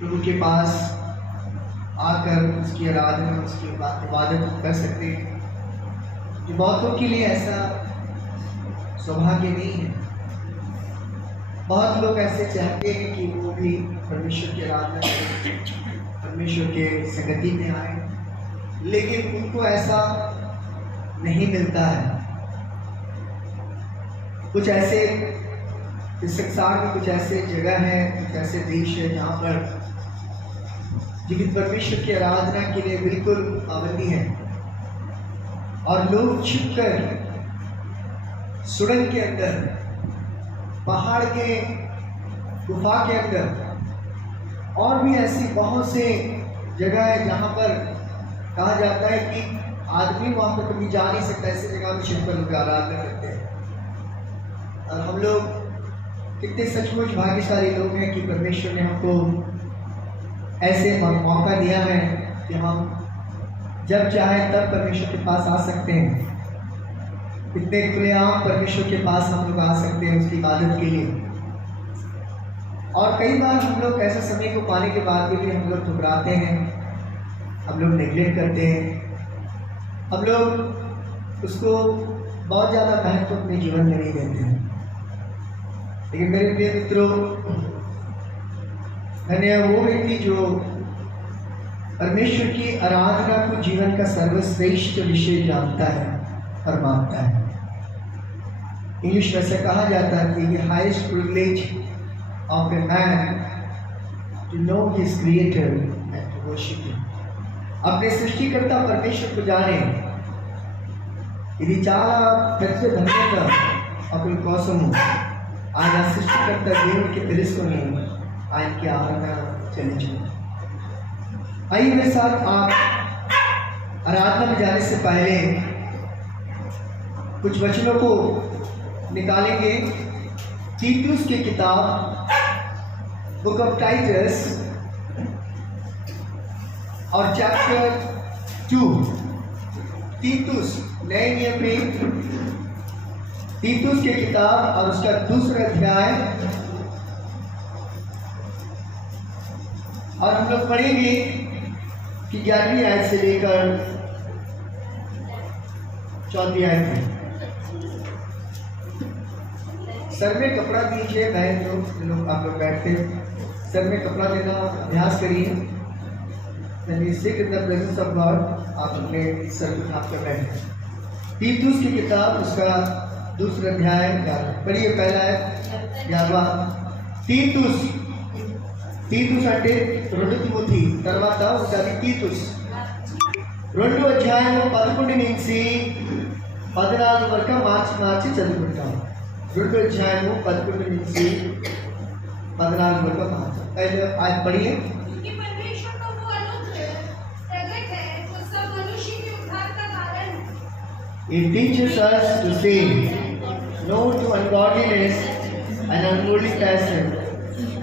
प्रभु के पास आकर उसकी आराधना, उसकी इबादत कर सकते हैं। जो बहुतों के लिए ऐसा सौभाग्य नहीं है। बहुत लोग ऐसे चाहते हैं कि वो भी परमेश्वर की आराधना करें, परमेश्वर के संगति में आए, लेकिन उनको ऐसा नहीं मिलता है। कुछ ऐसे इस संसार में कुछ ऐसे जगह है, कुछ ऐसे देश है जहाँ पर जीवित परमेश्वर की आराधना के लिए बिल्कुल पाबंदी है और लोग छिपकर सुरंग के अंदर, पहाड़ के गुफा के अंदर और भी ऐसी बहुत से जगह है जहाँ पर कहा जाता है कि आदमी वहाँ पर कभी जा नहीं सकता। ऐसी जगह में छिपकर लोग आराधना करते हैं। और हम लोग कितने सचमुच भाग्यशाली लोग हैं कि परमेश्वर ने हमको ऐसे मौका दिया है कि हम जब चाहे तब परमेश्वर के पास आ सकते हैं। कितने खुलेआम परमेश्वर के पास हम लोग आ सकते हैं उसकी इबादत के लिए। और कई बार हम लोग ऐसे समय को पाने के बाद भी हम लोग ठुकराते हैं, हम लोग नेगलेक्ट करते हैं, हम लोग उसको बहुत ज़्यादा महत्व अपने जीवन में नहीं देते हैं। लेकिन मेरे प्रिय मित्रों, मैंने वो व्यक्ति जो परमेश्वर की आराधना को जीवन का सर्वश्रेष्ठ विषय जानता है और मानता है। इंग्लिश में से कहा जाता है कि ये highest privilege of a man to know his creator and to worship him. अपने सृष्टिकर्ता परमेश्वर को जाने। ఇది చాలా పెద్ద ధన్యత అప్పుడు కోసము ఆయన సృష్టికర్త దేవునికి తెలుసుకొని ఆయనకి ఆరాధన చెల్లించండి। आइए मेरे साथ आप आराधना में जाने से पहले कुछ वचनों को निकालेंगे। तीतुस की किताब बुक ऑफ टाइटस और चैप्टर 2। तीतुस नए नियम में तीतुस की किताब और उसका दूसरा अध्याय, और हम लोग पढ़ेंगे कि 11वीं आयत से लेकर 14वीं आयत में। सर में कपड़ा दीजिए, बहन लोग आप लोग बैठते सर में कपड़ा देना अभ्यास करिए। Sit in the presence of God, आप अपने सर को ढाँप कर बैठे। तीतुस की किताब उसका दूसरा अध्याय पढ़िए। पहला है 11वां। తీతుస్ అంటే 2 తిమోతి తర్వాత ఉంటుంది తీతుస్ 2వ అధ్యాయం 11 నుంచి 14 వరకు మార్చి చదువుకుంటాం। 2వ అధ్యాయం 11 నుంచి 14 వరకు మార్చి। पहले आज पढ़िए कि परमेश्वर का वो अनुग्रह प्रकट है जो सब मनुष्य के उद्धार का कारण है। It teaches us to say no to ungodliness and unholy passion,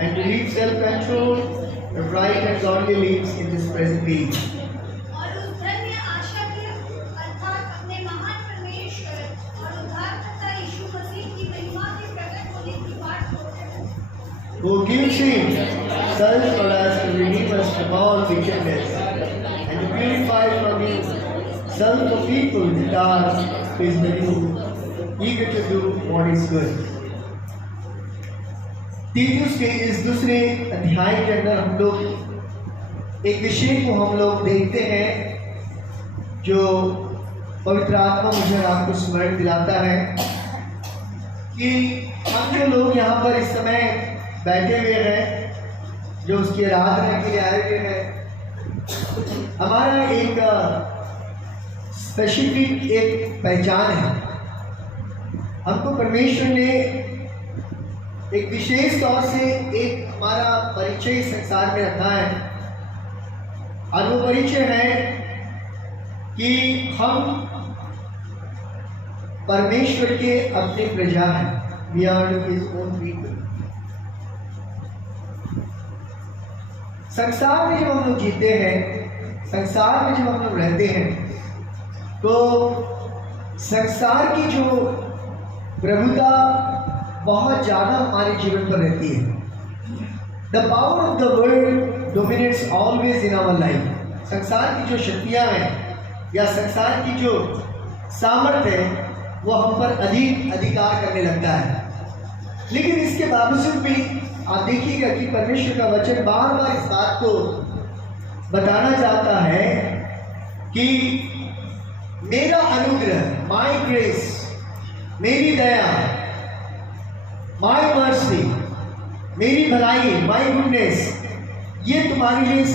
and to lead self-control, the right and godly lives in this present age. और उस धन्य आशा के अर्थात अपने महान परमेश्वर और उद्धारकर्ता यीशु मसीह की महिमा के प्रकट होने की बात होते हैं। Who gives himself for us to redeem us from all wickedness and to purify from himself a people that are his very eager to do what is good. तीतुस के इस दूसरे अध्याय के अंदर हम लोग एक विषय को हम लोग देखते हैं जो पवित्र आत्मा मुझे आपको स्मरण दिलाता है कि हम जो लोग यहाँ पर इस समय बैठे हुए हैं, जो उसकी आराधना के लिए आए हुए हैं, हमारा एक स्पेसिफिक एक पहचान है। हमको परमेश्वर ने एक विशेष तौर से एक हमारा परिचय संसार में रखा है, और वो परिचय है कि हम परमेश्वर के अपने प्रजा हैं। We are his own people. संसार में जब हम लोग जीते हैं, संसार में जब हम लोग रहते हैं, तो संसार की जो प्रभुता बहुत ज़्यादा हमारे जीवन पर रहती है। The power of the world dominates always in our life. संसार की जो शक्तियाँ हैं या संसार की जो सामर्थ्य है वो हम पर अधिक अधिकार करने लगता है। लेकिन इसके बावजूद भी आप देखिएगा कि परमेश्वर का वचन बार बार इस बात को बताना चाहता है कि मेरा अनुग्रह, माई ग्रेस, मेरी दया, माई मर्सी, मेरी भलाई, माई गुडनेस, ये तुम्हारे लिए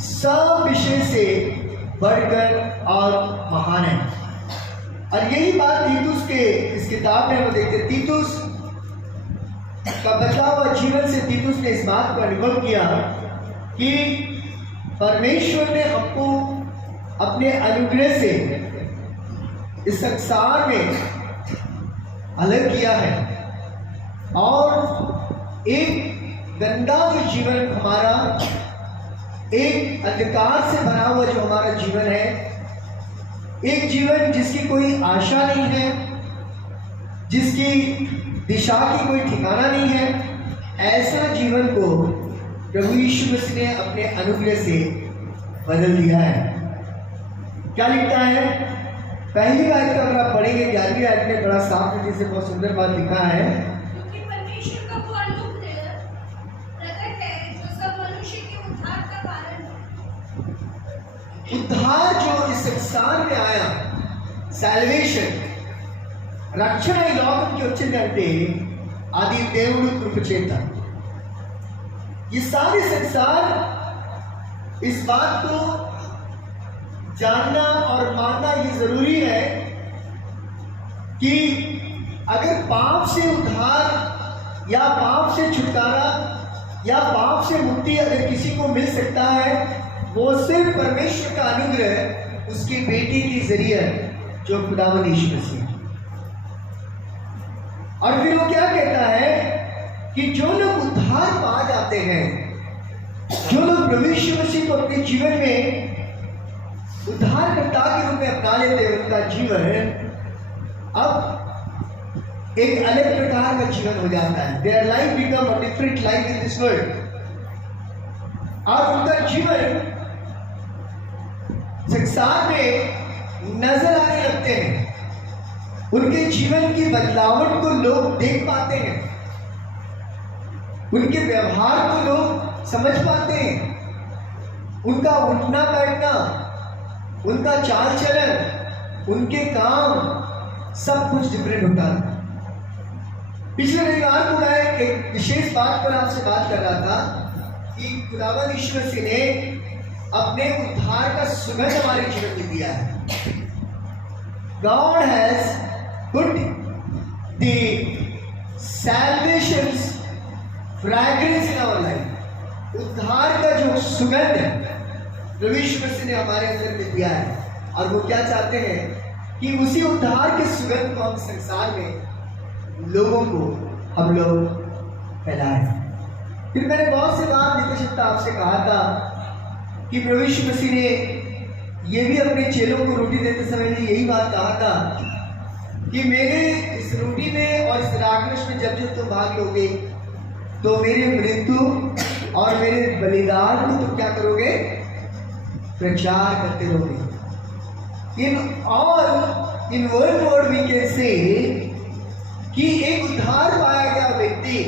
सब विषय से बढ़कर और महान है। और यही बात तीतुस के इस किताब में हम देखते हैं। तीतुस का बचा हुआ जीवन से तीतुस ने इस बात को अनुभव किया कि परमेश्वर ने हमको अपने अनुग्रह से इस संसार में अलग किया है और एक गंदा जो जीवन हमारा, एक अंधकार से भरा हुआ जो हमारा जीवन है, एक जीवन जिसकी कोई आशा नहीं है, जिसकी दिशा की कोई ठिकाना नहीं है, ऐसा जीवन को प्रभु यीशु मसीह ने अपने अनुग्रह से बदल दिया है। क्या लिखता है? पहली आयत का अगर आप पढ़ेंगे 11वीं आयत में बड़ा साफ रीति से बहुत सुंदर बात लिखा है, क्योंकि परमेश्वर का वो अनुग्रह प्रकट है जो सब मनुष्य के उद्धार का कारण है। उद्धार जो इस संसार में आया, सैल्वेशन, రక్షణ ఈ లోకంకి వచ్చిందంటే అది దేవుడు కృప చేత। ये सारे संसार इस बात को जानना और मानना ये जरूरी है कि अगर पाप से उद्धार या पाप से छुटकारा या पाप से मुक्ति अगर किसी को मिल सकता है, वो सिर्फ परमेश्वर का अनुग्रह उसकी बेटी के जरिए जो खुदावंद यीशु मसीह। और फिर वो क्या कहता है कि जो लोग उद्धार पा जाते हैं, जो लोग प्रभु यीशु मसीह को अपने जीवन में उद्धारकर्ता के रूप में अपना लेते हैं, उनका जीवन अब एक अलग प्रकार का जीवन हो जाता है। Their life become a different life in this world. और उनका जीवन संसार में नजर आने लगते हैं, उनके जीवन की बदलावट को लोग देख पाते हैं, उनके व्यवहार को लोग समझ पाते हैं, उनका उठना बैठना, उनका चाल चलन, उनके काम, सब कुछ डिफरेंट होता है। पिछले रविवार को मैं एक विशेष बात पर आपसे बात कर रहा था कि खुदावंद यीशु मसीह ने अपने उद्धार का सुगंध हमारे जीवन में दिया है। God has put the salvation's fragrance in our life। उद्धार का जो सुगंध है प्रभु यीशु मसीह ने हमारे अंदर में दिया है, और वो क्या चाहते हैं कि उसी उद्धार के सुगंध को हम संसार में लोगों को हम लोग फैलाएं। फिर मैंने बहुत से बार नित्य शब्द आपसे कहा था कि प्रभु यीशु मसीह ने ये भी अपने चेलों को रोटी देते समय में यही बात कहा था कि मेरे इस रोटी में और इस रागरस में जब तुम भाग लोगे तो मेरे मृत्यु और मेरे बलिदान को तुम क्या करोगे? प्रचार करते रहोगे। In one word we can say कि एक उद्धार पाया गया व्यक्ति,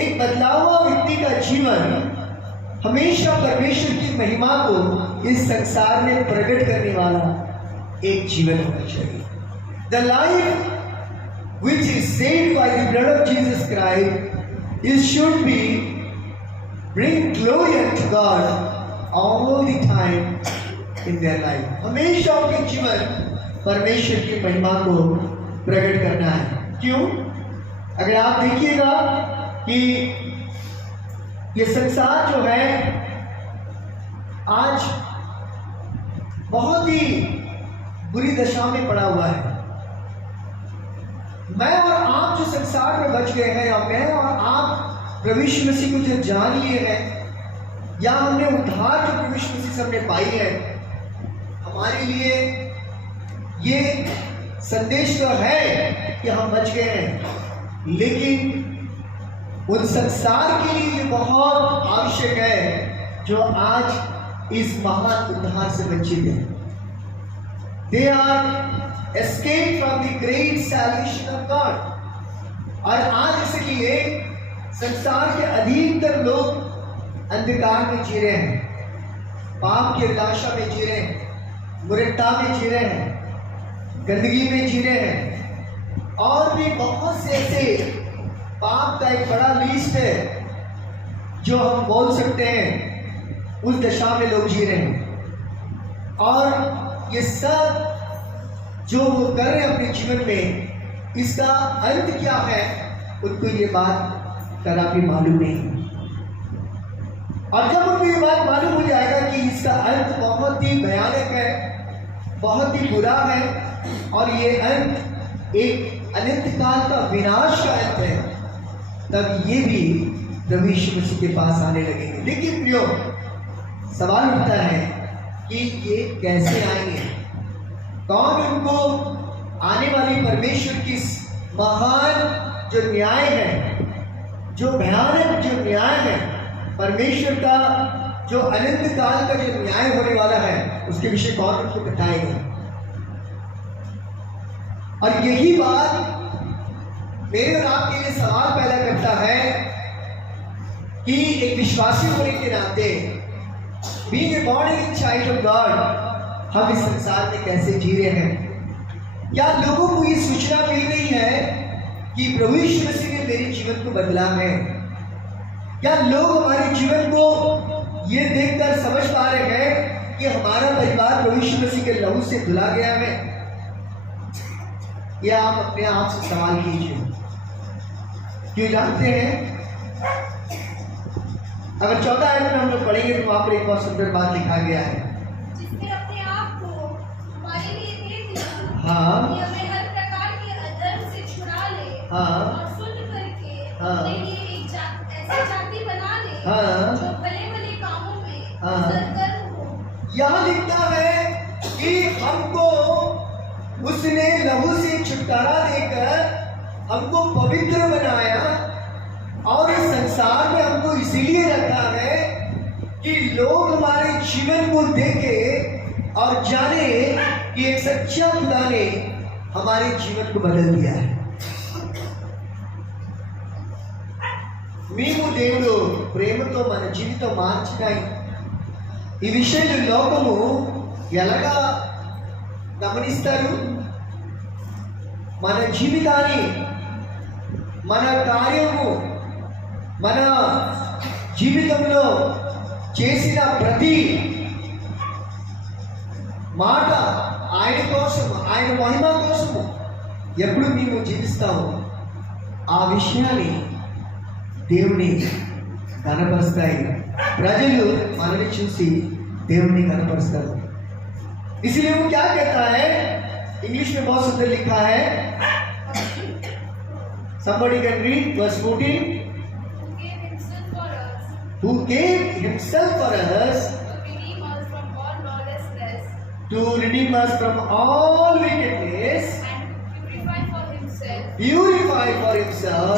एक बदला हुआ व्यक्ति का जीवन हमेशा परमेश्वर की महिमा को इस संसार में प्रकट करने वाला एक जीवन होना चाहिए। The life which is saved by the blood of Jesus Christ is should be bring glory unto God all the time in their life। हमेशा उनके जीवन परमेश्वर की महिमा को प्रकट करना है। क्यों? अगर आप देखिएगा कि ये संसार जो है आज बहुत ही बुरी दशा में पड़ा हुआ है। मैं और आप जो संसार में बच गए हैं, या मैं और आप प्रभु यीशु मसीह को जो जान लिए हैं, या हमने उद्धार जो प्रभु यीशु मसीह से हमने पाई है, हमारे लिए ये संदेश तो है कि हम बच गए हैं, लेकिन उन संसार के लिए ये बहुत आवश्यक है जो आज इस महान उद्धार से वंचित है। They are escape from the great salvation of God. और आज इसलिए संसार के अधिकतर लोग अंधकार में जी रहे हैं, पाप की अभिलाषा में जी रहे हैं, मूर्खता में जी रहे हैं, गंदगी में जी रहे हैं, और भी बहुत से ऐसे पाप का एक बड़ा लिस्ट है जो हम बोल सकते हैं। उस दशा में लोग जी रहे हैं, और ये सब जो वो कर रहे हैं अपने जीवन में, इसका अंत क्या है उनको ये बात कदापि मालूम नहीं। और जब उनको ये बात मालूम हो जाएगा कि इसका अंत बहुत ही भयानक है, बहुत ही बुरा है, और ये अंत एक अनंत काल का विनाश का अंत है, तब ये भी प्रभु यीशु मसीह के पास आने लगेंगे। लेकिन प्रियो, सवाल उठता है कि ये कैसे आएंगे? कौन उनको आने वाली परमेश्वर की महान जो न्याय है, जो भयानक जो न्याय है, परमेश्वर का जो अनंत काल का जो न्याय होने वाला है, उसके विषय कौन उनको बताएगा? और यही बात मेरे और आपके लिए सवाल पैदा करता है कि एक विश्वासी होने के नाते, being a born again child of God, हम इस संसार में कैसे जी रहे हैं? क्या लोगों को ये सूचना मिल रही है कि प्रभु यीशु मसीह ने मेरे जीवन को बदला है? क्या लोग हमारे जीवन को ये देखकर समझ पा रहे हैं कि हमारा परिवार प्रभु यीशु मसीह के लहू से धुला गया है? यह आप अपने आप से सवाल कीजिए। क्यों जानते हैं, अगर 14 आयत में हम लोग पढ़ेंगे तो वहां पर एक बहुत सुंदर बात लिखा गया है, जिसने अपने आप को हमारे लिए दे दिया, हाँ, कि हमें हर प्रकार के अधर्म से छुड़ा ले, हाँ, और शुद्ध करके हाँ, अपने लिए एक ऐसी जाति बना ले, हाँ, जो भले भले कामों में हाँ, सरगर्म हो। यहाँ लिखता है कि हमको उसने लहू से छुटकारा देकर हमको पवित्र बनाया, और इस संसार में हमको इसीलिए रखा है कि लोग हमारे जीवन को देखे और जाने कि एक सच्चा खुदा ने हमारे जीवन को बदल दिया है। మేము దేవుడు ప్రేమతో మన జీవితం మార్చినాయి। ఈ విషయాన్ని లోకము ఎలాగా గమనిస్తారు? మన జీవితాన్ని, మన కార్యము, మన జీవితంలో చేసిన ప్రతి మాట ఆయన కోసం, ఆయన మహిమ కోసము ఎప్పుడు మేము జీవిస్తాము, ఆ విషయాన్ని దేవుని కనపరుస్తాయి। ప్రజలు మనల్ని చూసి దేవుని కనపరుస్తారు। इसलिए वो क्या कहता है? इंग्लिश में बहुत सुंदर लिखा है, somebody can read verse 14, who gave himself for us to redeem us from all wickedness and purify for himself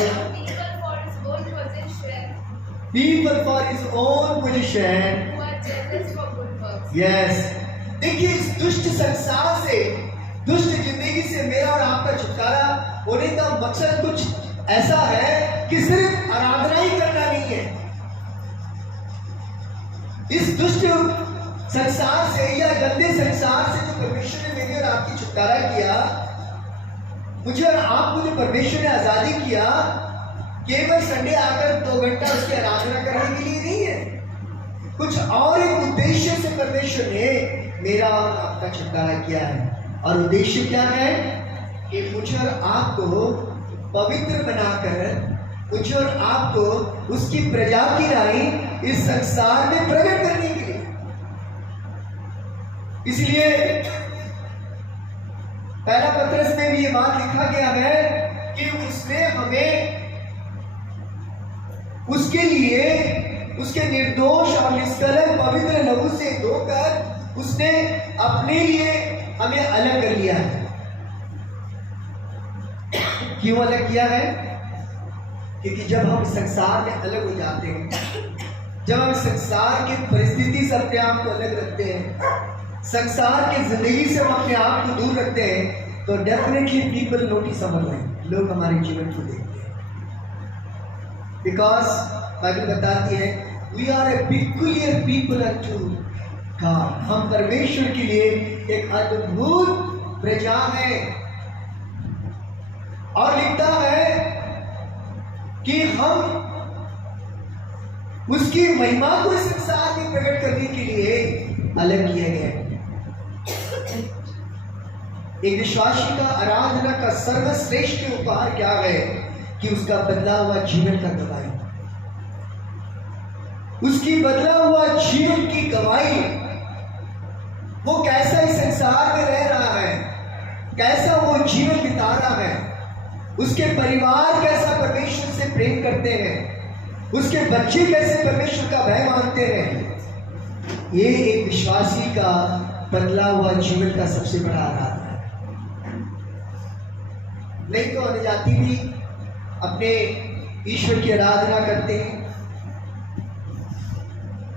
people for his own possession, who are jealous for good works. yes। देखिए, इस दुष्ट संसार से, दुष्ट जिंदगी से मेरा और आपका छुटकारा होने का मकसद कुछ ऐसा है कि सिर्फ आराधना ही करना नहीं है। इस दुष्ट संसार से या गंदे संसार से जो परमेश्वर ने मेरी और आपकी छुटकारा किया, मुझे और आपको जो परमेश्वर ने आजादी किया, केवल संडे आकर 2 घंटा उसकी आराधना करने के लिए नहीं है। कुछ और एक उद्देश्य से परमेश्वर ने मेरा और आपका छुटकारा किया है। और उद्देश्य क्या है? कि मुझे और आपको पवित्र बनाकर, मुझे और आपको उसकी प्रजा की राही इस संसार में प्रकट करने के लिए। इसलिए पहला पत्रस में भी ये बात लिखा गया है कि उसने हमें उसके लिए, उसके निर्दोष और निष्कलंक पवित्र लहू से धोकर उसने अपने लिए हमें अलग कर लिया है। क्यों अलग किया है? क्योंकि जब हम संसार में अलग हो जाते हैं, जब हम संसार की परिस्थिति से अपने आप को अलग रखते हैं, संसार की जिंदगी से हम अपने आप को दूर रखते हैं, तो definitely people notice our life, लोग हमारे जीवन को देखते हैं। बिकॉज बाइबल बताती है we are a peculiar people unto God, हम परमेश्वर के लिए एक अद्भुत प्रजा है। और लिखता है कि हम उसकी महिमा को इस संसार में प्रकट करने के लिए अलग किए गए। एक विश्वासी का आराधना का सर्वश्रेष्ठ उपहार क्या है कि उसका बदला हुआ जीवन का गवाही, उसकी बदला हुआ जीवन की गवाही, वो कैसा इस संसार में रह रहा है, कैसा वो जीवन बिता रहा है, उसके परिवार कैसा परमेश्वर से प्रेम करते हैं, उसके बच्चे कैसे परमेश्वर का भय मानते हैं। ये एक विश्वासी का बदला हुआ जीवन का सबसे बड़ा आधार है। नहीं तो अन्यजाति भी अपने ईश्वर की आराधना करते हैं,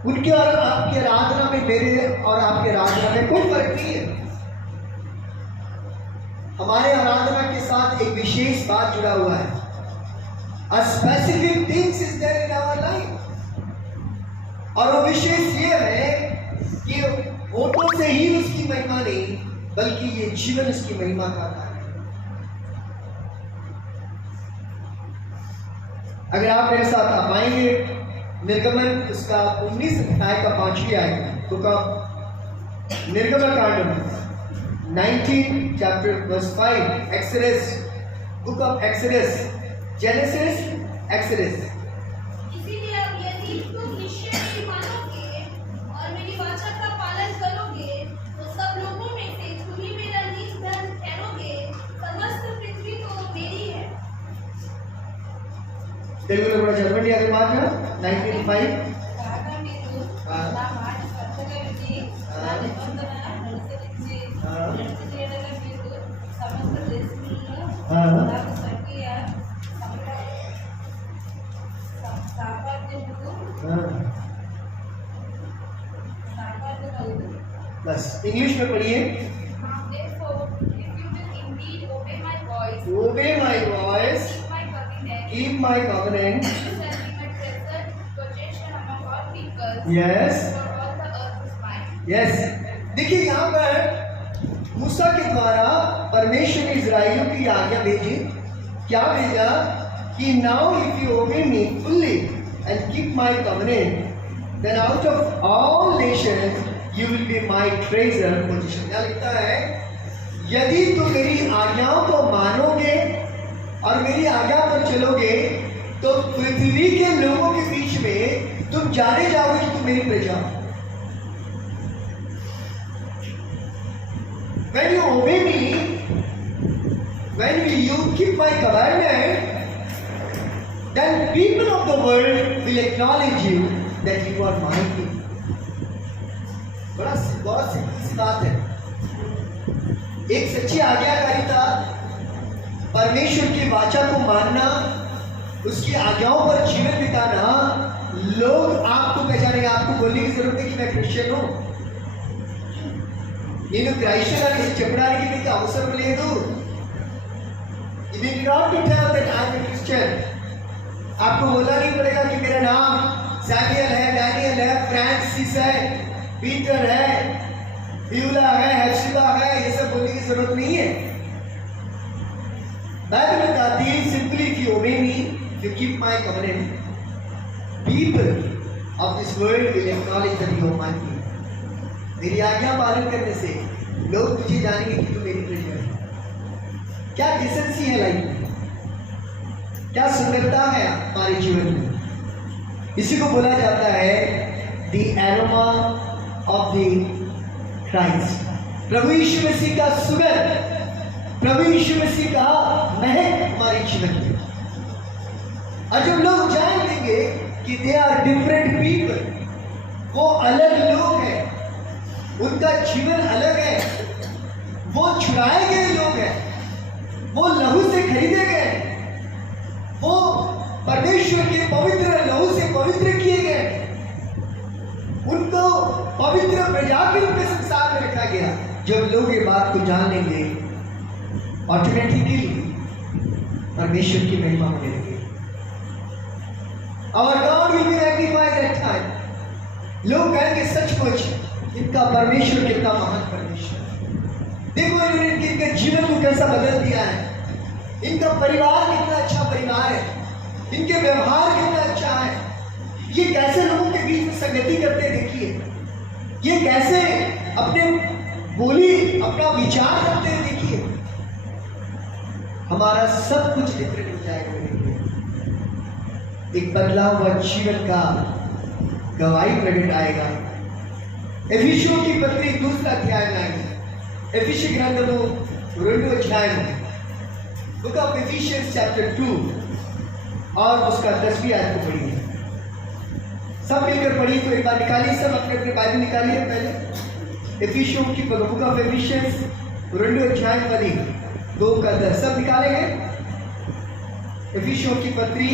उनके और आपकी आराधना में, मेरे और आपके आराधना में कोई फर्क नहीं है। हमारे आराधना के साथ एक विशेष बात जुड़ा हुआ है। A specific things is there in our life, और वो विशेष ये है कि होठों से ही उसकी महिमा नहीं, बल्कि ये जीवन उसकी महिमा का है। अगर आप मेरे साथ आप आएंगे निर्गमन उसका 19 अध्याय का 5वीं आयत, तो का निर्गमन कांड में 19 chapter verse 5, Exodus, book of Exodus, Genesis, Exodus। इसीलिए अब यदि तुम निश्चय मेरी मानोगे और मेरी वाचा का पालन करोगे, तो सब लोगों में से तुम ही मेरा निज धन ठहरोगे, समस्त पृथ्वी तो मेरी है। తెలుగులో కూడా చదవండి అది మాట 19:5। కాగా మీరు నా మాట శ్రద్ధగా విని నా నిబంధన అనుసరించి నడిచేయడగా మీరు సమస్త దేశంలో నాకు స్వర్గీయ సాపాద్యమవుతుంది। बस इंग्लिश में पढ़िए। Therefore, if you will indeed obey my voice, Obey my voice, keep my covenant, keep my covenant। you shall be my treasured possession among all peoples, Yes, for all the earth is mine। yes। देखिए यहाँ पर मूसा के द्वारा परमेश्वर ने इजराइलियों की आज्ञा भेजी। क्या भेजा कि now if you obey me fully and keep my covenant then out of all nations you will be my treasure position. क्या लिखता है, यदि तुम मेरी आज्ञाओं को मानोगे और मेरी आज्ञा पर चलोगे तो पृथ्वी के लोगों के बीच में तुम जाने जाओगे कि तुम मेरी प्रजा हो। When you obey me, when you keep my commandment, then people of the world will acknowledge you that you are my king। बहुत सी बात है। एक सच्ची आज्ञाकारिता, परमेश्वर की वाचा को मानना, उसकी आज्ञाओं पर जीवन बिताना, लोग आपको पहचानेंगे। आपको बोलने की जरूरत है कि मैं क्रिश्चियन हूँ। నేను క్రైస్తవుని చెప్పడానికి మీకు అవసరం లేదు। You need not to tell that I am a Christian। आपको बोलना नहीं पड़ेगा कि मेरा नाम सैमुअल है, डैनियल है, फ्रांसिस है, पीटर है, ब्यूला है, हेप्सिबा है, ये सब बोलने की जरूरत नहीं है। बाइबल बताती है simply if you obey me, if you keep my covenant, people of this world will acknowledge that you are my king। मेरी आज्ञा पालन करने से लोग तुझे जानेंगे कि तू मेरी प्रजा है। क्या डिसेंसी है लाइफ में, क्या सुंदरता है हमारे जीवन में। इसी को बोला जाता है the aroma of the Christ. प्रभु यीशु मसीह का सुगंध, प्रभु यीशु मसीह का महक हमारे जीवन में। और जब लोग जान लेंगे कि दे आर डिफरेंट पीपल, वो अलग लोग हैं, उनका जीवन अलग है, वो छुड़ाए गए लोग हैं, वो लहू से खरीदे गए, वो परमेश्वर के पवित्र लहू से पवित्र किए गए, उनको पवित्र प्रजा के रूप में संसार में रखा गया। जब लोग ये बात को जान लेंगे, ऑटोमेटिकली परमेश्वर की महिमा होने लगेगी। Our God will be magnified that time. लोग कहेंगे सचमुच इनका परमेश्वर कितना महान परमेश्वर। देखो इन्होंने इनके जीवन को कैसा बदल दिया है, इनका परिवार कितना अच्छा परिवार है, इनके व्यवहार कितना अच्छा है, ये कैसे लोगों के बीच में संगति करते हैं, देखिए ये कैसे अपने बोली अपना विचार करते हैं, देखिए हमारा सब कुछ डिफरेंट हो जाएगा। एक बदला हुआ जीवन का गवाही प्रकट आएगा। एफिसियों की पत्री 2 अध्याय में, एफिसी ग्रंथము 2 अध्याय बुक ऑफ एफिशियंस चैप्टर 2 और उसका 10वीं आयत को पढ़िए। सब मिलकर पढ़िए। तो एक बार निकालिए, सब अपने अपने बाइबल निकालिए। पहले एफिसियों की बुक ऑफ एफिशियंस 2 अध्याय वाली 2 का 10 सब निकालेंगे। एफिसियों की पत्री,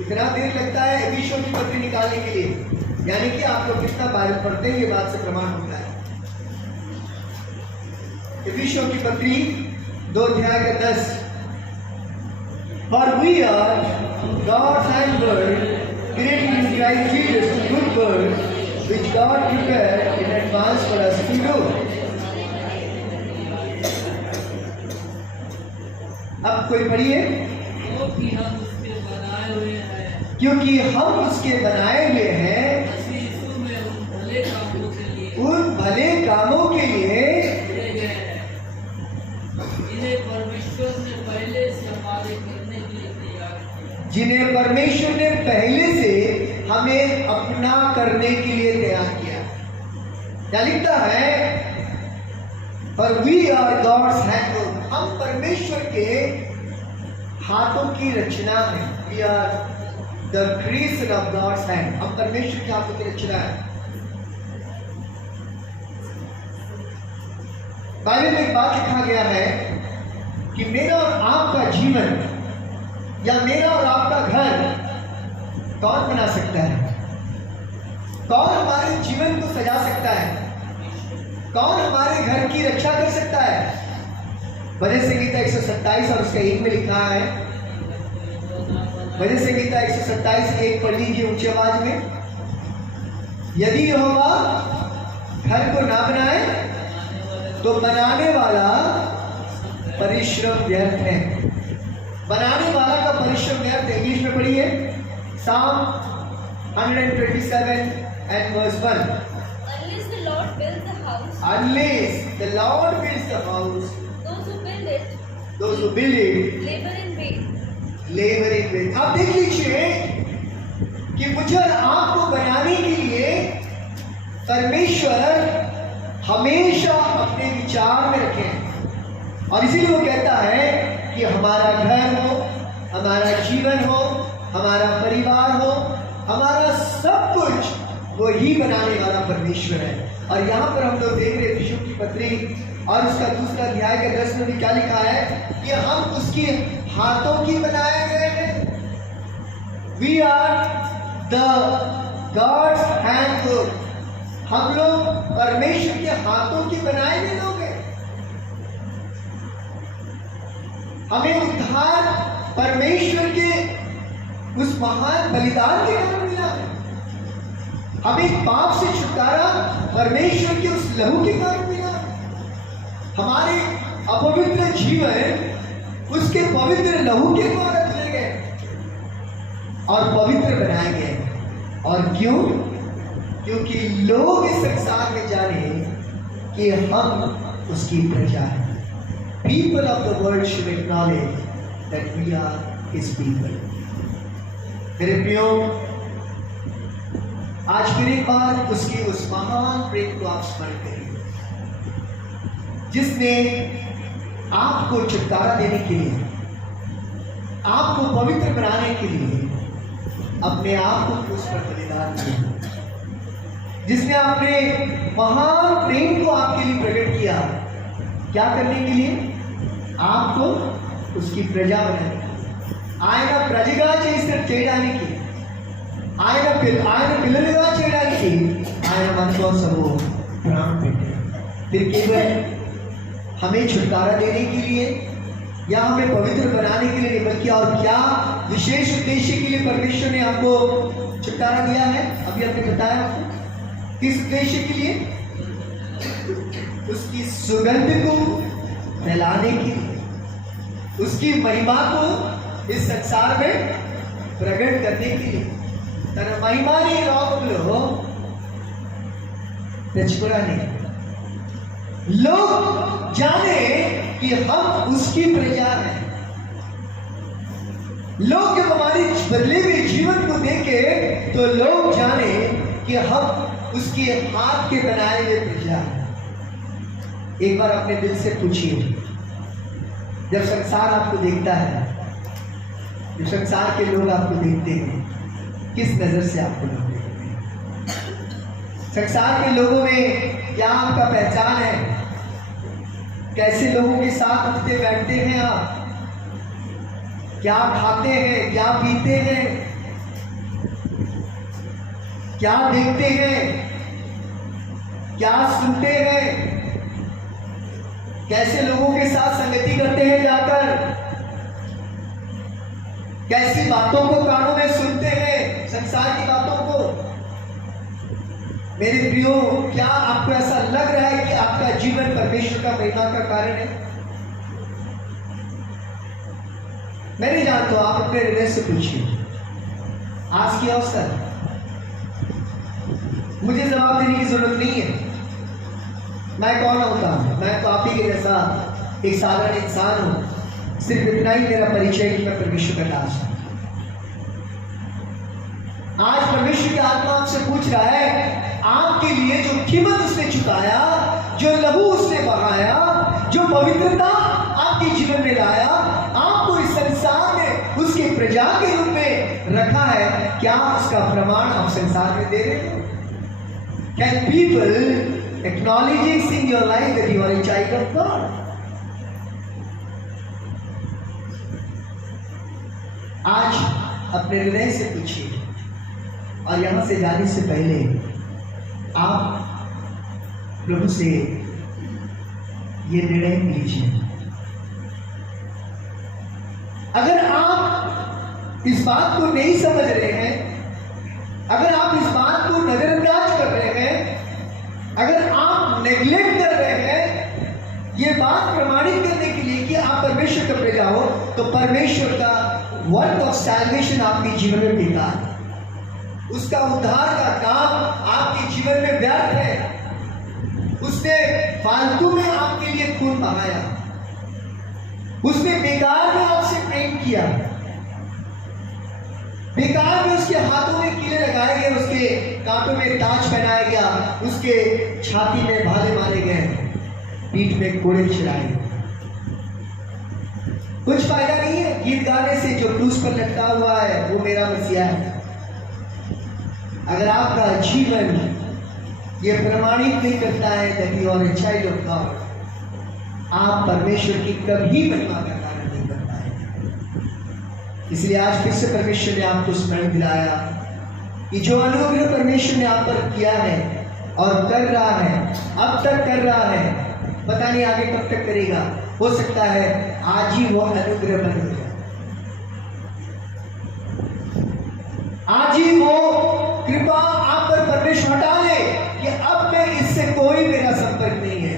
इतना देर लगता है एफिसियों की पत्री निकालने के लिए, यानी कि आप लोग कितना बाइबल पढ़ते हैं ये बात से प्रमाण होता है। एफिसियों की पत्री 2 अध्याय का 10, For we are God's handwork, created in Christ Jesus to good works, which God prepared in advance for us to do. अब कोई पढ़िए। क्योंकि हम उसके बनाए हुए हैं उन भले कामों के लिए जिन्हें परमेश्वर ने पहले से हमें अपना करने के लिए तैयार किया। क्या लिखता है? पर वी आर गॉड्स हैंडवर्क, हम परमेश्वर के हाथों की रचना है। We are the creation of God's hand, हम परमेश्वर के हाथों की रचना है। बाइबल में एक बात लिखा गया है कि मेरा और आपका जीवन या मेरा और आपका घर कौन बना सकता है? कौन हमारे जीवन को सजा सकता है? कौन हमारे घर की रक्षा कर सकता है? भजन संगीता 127 और उसका 1 में लिखा है। भजन संगीता 127 1 पढ़ लीजिए ऊंची आवाज में। यदि यहोवा घर को ना बनाए तो बनाने वाला परिश्रम व्यर्थ है। बनाने वाला का परिश्रम व्यर्थ है। इंग्लिश में पढ़िए, Psalm 127 and verse 1. Unless the Lord builds the house, Unless the Lord builds the house, those who build it labor in vain. labor in vain. आप देख लीजिए कि मुझे आपको बनाने के लिए परमेश्वर हमेशा अपने विचार में रखे, और इसीलिए वो कहता है कि हमारा घर हो, हमारा जीवन हो, हमारा परिवार हो, हमारा सब कुछ वो ही बनाने वाला परमेश्वर है। और यहाँ पर हम लोग देख रहे हैं यीशु की पत्री और उसका 2 अध्याय के 10 में भी क्या लिखा है कि हम उसके हाथों की बनाए गए हैं। We are the God's handwork, हम लोग परमेश्वर के हाथों की बनाए हुए लोग हैं। हमें उद्धार परमेश्वर के उस महान बलिदान के कारण मिला है। हमें पाप से छुटकारा परमेश्वर के उस लहू के कारण मिला है। हमारे अपवित्र जीवन उसके पवित्र लहू के द्वारा धुले गए और पवित्र बनाए गए। और क्यों? क्योंकि लोग इस संसार में जाने कि हम उसकी प्रजा हैं। People of the world should acknowledge that we are His people. मेरे प्रियो, आज फिर एक बार उसकी उस महान प्रेम को आप स्मरण करिए जिसने आपको छुटकारा देने के लिए, आपको पवित्र बनाने के लिए अपने आप को क्रूस पर बलिदान किया, जिसने अपने महान प्रेम को आपके लिए प्रकट किया। क्या करने के लिए? आपको उसकी प्रजा बनाने के लिए। ఆయన ప్రజగా చేయడానికి, ఆయన పిల్లలుగా చేయడానికి ఆయన మన కోసము प्राण పెట్టారు। फिर केवल हमें छुटकारा देने के लिए या हमें पवित्र बनाने के लिए नहीं, बल्कि और क्या विशेष उद्देश्य के लिए परमेश्वर ने हमको छुटकारा दिया है। अभी आपने बताया आपको किस उद्देश्य के लिए, उसकी सुगंध को फैलाने के लिए, उसकी महिमा को इस संसार में प्रकट करने के लिए। तन महिमानी लोगों तेजपुरानी लोग जाने कि हम उसकी प्रजा हैं। लोग जब हमारी बदले हुए जीवन को देखे तो लोग जाने कि हम उसके हाथ के बनाए हुए प्रजा हैं। एक बार अपने दिल से पूछिए, जब संसार आपको देखता है, जब संसार के लोग आपको देखते हैं, किस नजर से आपको लोग देखते हैं? संसार के लोगों में क्या आपका पहचान है? कैसे लोगों के साथ उठते बैठते हैं आप? क्या खाते हैं, क्या पीते हैं, क्या देखते हैं, क्या सुनते हैं, कैसे लोगों के साथ संगति करते हैं जाकर, कैसी बातों को कानों में सुनते हैं, संसार की बातों को। मेरे प्रियो, क्या आपको ऐसा लग रहा है कि आपका जीवन परमेश्वर का महिमा का कारण है? मैं नहीं जानता, आप अपने हृदय से पूछिए। आज की अवसर मुझे जवाब देने की जरूरत नहीं है। मैं कौन होता हूं? मैं तो आप ही के जैसा एक साधारण इंसान हूं। सिर्फ इतना ही मेरा परिचय कि मैं परमेश्वर का दास हूं। आज परमेश्वर की आत्मा आपसे पूछ रहा है, आपके लिए जो कीमत उसने चुकाया, जो लहू उसने बहाया, जो पवित्रता आपके जीवन में लाया, आपको इस संसार में उसकी प्रजा के रूप में रखा है, क्या उसका प्रमाण आप संसार में दे रहे हो? Can people acknowledging in your life that you are a child of God? आज अपने हृदय से पूछिए, और यहां से जाने से पहले आप प्रभु से ये निर्णय लीजिए। अगर आप इस बात को नहीं समझ रहे हैं, अगर आप इस बात को नजरअंदाज कर रहे हैं, अगर आप नेग्लेक्ट कर रहे हैं ये बात प्रमाणित करने के लिए कि आप परमेश्वर का प्रजा हो, तो परमेश्वर का वर्क ऑफ सैल्वेशन आपके जीवन में बेकार है। उसका उद्धार का काम आपके जीवन में व्यर्थ है। उसने फालतू में आपके लिए खून बहाया, उसने बेकार में आपसे प्रेम किया, बेकार में उसके हाथों में कीले लगाए गए, उसके कांटों में ताज पहनाया गया, उसके छाती में भाले मारे गए, पीठ में कोड़े चढ़ाए गए। कुछ फायदा नहीं है गीत गाने से, जो क्रूस पर लटका हुआ है वो मेरा मसीहा है। अगर आपका जीवन ये प्रमाणित नहीं करता है that you are a child of God, आप परमेश्वर की कभी महिमा का कारण नहीं कर पाएंगे। इसलिए आज फिर से परमेश्वर ने आपको स्मरण दिलाया कि जो अनुग्रह परमेश्वर ने आप पर किया है और कर रहा है, अब तक कर रहा है, पता नहीं आगे कब तक करेगा। हो सकता है आज ही वो अनुग्रह बंद हो जाए, आज ही वो कृपा आप पर परमेश्वर हटा ले कि अब मैं इससे कोई मेरा संपर्क नहीं है,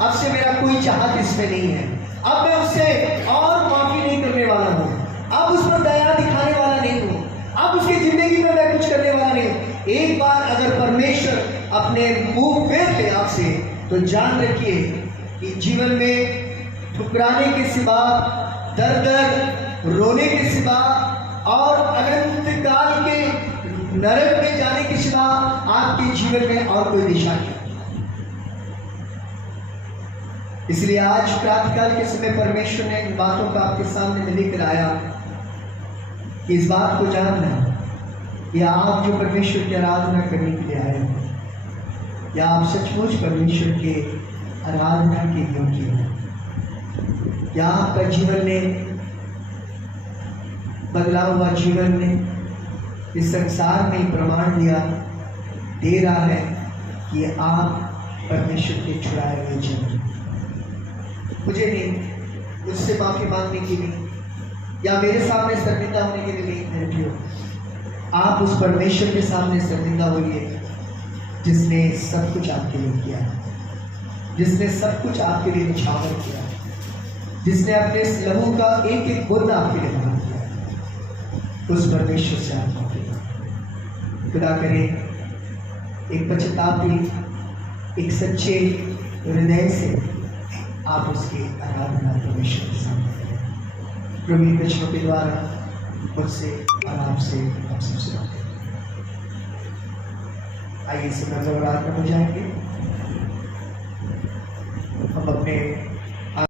अब से मेरा कोई चाहत इसमें नहीं है, अब मैं उससे और माफी नहीं करने वाला हूं, अब उस पर दया दिखाने वाला नहीं हूं, अब उसकी जिंदगी में मैं कुछ करने वाला नहीं हूं। एक बार अगर परमेश्वर अपने मुंह फेर ले आपसे, तो जान रखिए कि जीवन में ठुकराने के सिवा, दर दर रोने के सिवा और अनंत काल के नरक में जाने के सिवा आपके जीवन में और कोई दिशा नहीं। इसलिए आज प्रातःकाल के समय परमेश्वर ने इन बातों को आपके सामने में लेकर आया कि इस बात को जानना कि आप जो परमेश्वर की आराधना करने के लिए आए हो, या आप सचमुच परमेश्वर के आराधना के योग्य हो, या आपका जीवन में बदला हुआ जीवन में, इस संसार में प्रमाण दे रहा है कि आप परमेश्वर के छुड़ाए हुए जन। मुझे नहीं, मुझसे माफी मांगने की नहीं, या मेरे सामने शर्मिंदा होने के लिए नहीं मेरे प्रियो, आप उस परमेश्वर के सामने शर्मिंदा होइए जिसने सब कुछ आपके लिए किया, जिसने सब कुछ आपके लिए निछावर किया, जिसने अपने इस लहू का एक एक बूंद आपके लिए बहा दिया। उस परमेश्वर से आप माफी मांगें। खुदा करे एक पश्चातापी, एक सच्चे हृदय से आप उसकी आराधना परमेश्वर के सामने करें। प्रवीण वचनों के द्वारा मुझसे और आपसे हम सबसे बातें। आइए समय पर आराधना हो जाएंगे। हम अपने